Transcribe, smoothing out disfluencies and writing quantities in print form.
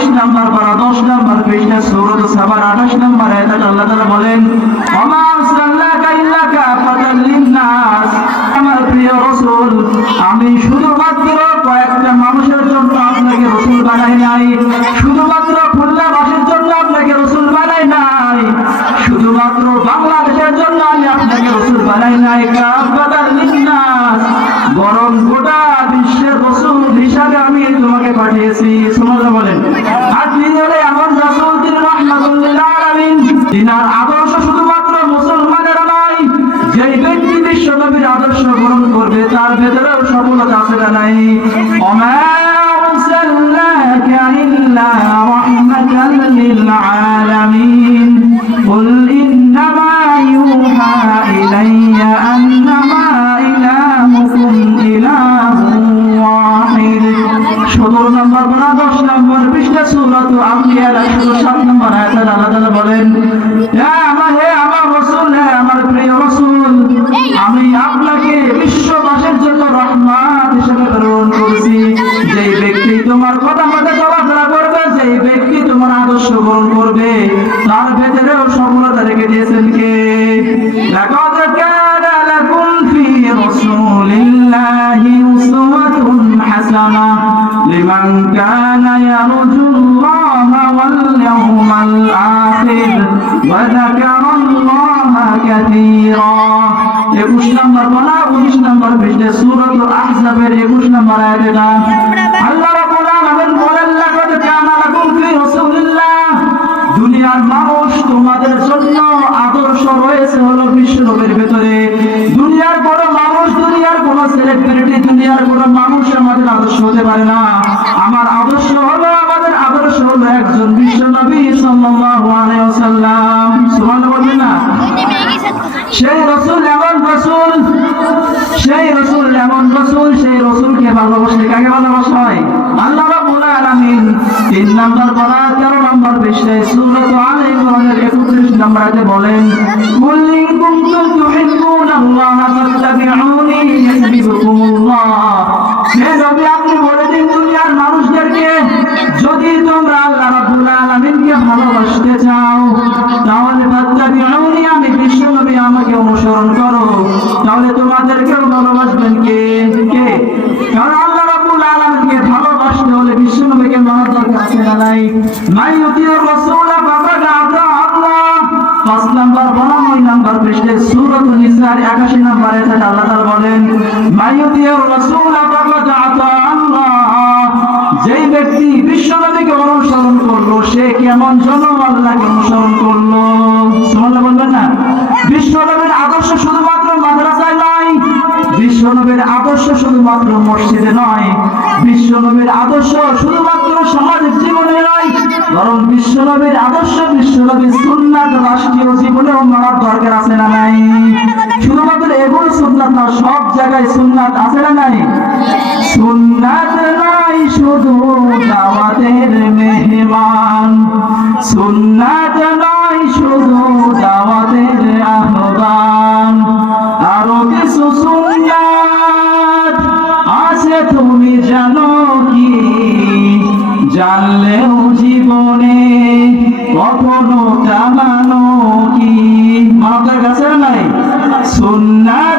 22 নম্বর পারা 10 নম্বর পৃষ্ঠা সূরা সাবার 28 নম্বর আয়াতে আল্লাহ তাআলা বলেন, ওমা আরসালনাকা ইল্লা কাফাতাল লিন-নাস, আমার প্রিয় রাসূল, আমি শুধুমাত্র কয়েকটা মানুষের জন্য আপনাকে রাসূল বানাই নাই, শুধুমাত্র খুলনাবাসীর জন্য আপনাকে রাসূল বানাই নাই, শুধুমাত্র বাংলাদেশের জন্য আমি আপনাকে রাসূল বানাই নাই, কাফাতাল লিন-নাস, বরং গোটা বিশ্বের রাসূল হিসাবে আমি তোমাকে পাঠিয়েছি। সুবহানাল্লাহ বলেন। আর তিনি হলেন এমন রাসূল, তিনি রাহমাতুল লিল আলামিন। তিনার আদর্শ শুধুমাত্র মুসলমানের নয়, যেই ব্যক্তি বিশ্ব নবীর আদর্শ গ্রহণ করবে তার ভেতরেও সফলতা আছে না নাই। ওমা আরসালনাকা ইল্লা রাহমাতাল লিল আলামিন, কুল ইন্নামা ইউহা ইলাইয়া আন্নামা ইলাহুকুম ইলাহুন ওয়াহিদ। 17 নম্বর পারা 10 নম্বর পৃষ্ঠা সূরা আম্বিয়া 107 নম্বর আয়াতে আল্লাহ তাআলা বলেন, হে আমার রাসূল, হে আমার প্রিয় রাসূল, আমি আপনাকে বিশ্ববাসীর জন্য রহমত হিসেবে প্রেরণ করেছি। যেই ব্যক্তি তোমার কথা মতো চলাফেরা করবে, যেই ব্যক্তি তোমার আদর্শ গ্রহণ করবে, তার ভেতরেও সফলতা রেখে দিয়েছেন কে? লাকাদ কানা লাকুম ফি রাসূলিল্লাহি উসওয়াতুন হাসানাহ লিমান কানা ইয়ারজুল্লাহা ওয়াল ইয়াওমাল আখির ওয়া যাকারাল্লাহা কাসীরা। 21 নম্বর পারা 19 নম্বর পৃষ্ঠা সূরা আহজাবের 21 নম্বর আয়াতে আল্লাহ রাব্বুল আলামিন বলেন, লাকাদ কানা লাকুম ফি রাসূলিল্লাহ, দুনিয়ার মানুষ তোমাদের জন্য আদর্শ রয়েছে হলো বিশ্ব নবীর ভেতরে। দুনিয়ার কোনো মানুষ, দুনিয়ার কোনো সেলিব্রিটি, দুনিয়ার কোনো মানুষ আমাদের আদর্শ হতে পারে না। আমার আদর্শ হলো, আমাদের আদর্শ হলো একজন বিশ্ব নবী সাল্লাল্লাহু আলাইহি ওয়াসাল্লাম। সুবহানাল্লাহ বলবেন না? সেই রাসূল এমন রাসূল, সেই রাসূল এমন রাসূল, সেই রাসূলকে ভালোবাসলে কাকে ভালোবাসা হয়? আল্লাহ রাব্বুল আলামিন 3 নম্বর পারা 13 নম্বর পৃষ্ঠায় সূরা আলে ইমরানের 31 নম্বর আয়াতে বলেন, কুল ইন কুনতুম তুহিব্বুনাল্লাহা ফাত্তাবিউনি ইউহিব্বুকুমুল্লাহ। হে নবী, আপনি বলে দিন দুনিয়ার মানুষদেরকে, যদি তোমরা আল্লাহ রাব্বুল আলামিনকে ভালোবাসতে চাও, তাহলে ফাত্তাবিউনি, আমি বিশ্ব নবী, আমাকে অনুসরণ করো, তাহলে তোমাদেরকেও ভালোবাসবেন কে? কারণ আল্লাহ রাব্বুল আলামিনকে ভালোবাসতে হলে বিশ্ব নবীকে মানার দরকার আছে না নাই? মাইয়ুতিউর রাসূল ফাকাদ আতা আল্লাহ। 5 নম্বর 92 নম্বর পৃষ্ঠায় সূরা নিসার 81 নম্বর আয়াতে আল্লাহ তাআলা বলেন, মাইয়ুতিউর রাসূল ফাকাদ আতা আল্লাহ, যেই ব্যক্তি বিশ্ব নবীকে অনুসরণ করলো সে কেমন যেন আল্লাহকে অনুসরণ করলো। সুবহানাল্লাহ বলবেন না? বিশ্ব নবীর আদর্শ শুধুমাত্র মাদ্রাসায় নয়, বিশ্ব নবীর আদর্শ শুধুমাত্র মসজিদে নয়, বিশ্ব নবীর আদর্শ শুধুমাত্র সামাজিক জীবনে নয়, বরং বিশ্ব নবীর আদর্শ, বিশ্ব নবীর সুন্নাত রাষ্ট্রীয় জীবনেও মানার দরকার আছে না নাই? শুধুমাত্র এগুলো সুন্নাত না, সব জায়গায় সুন্নাত আছে না নাই? সুন্নাত নাই শুধু দাওয়াতের মেহমান, সুন্নাত নাই শুধু দাওয়াতের আহ্বান, আরো কিছু সুন্নাত আছে তুমি জানো কি? জানলেও জীবনে কখনো তা মানো কি? মানতের কাছে নাই? সুন্নাত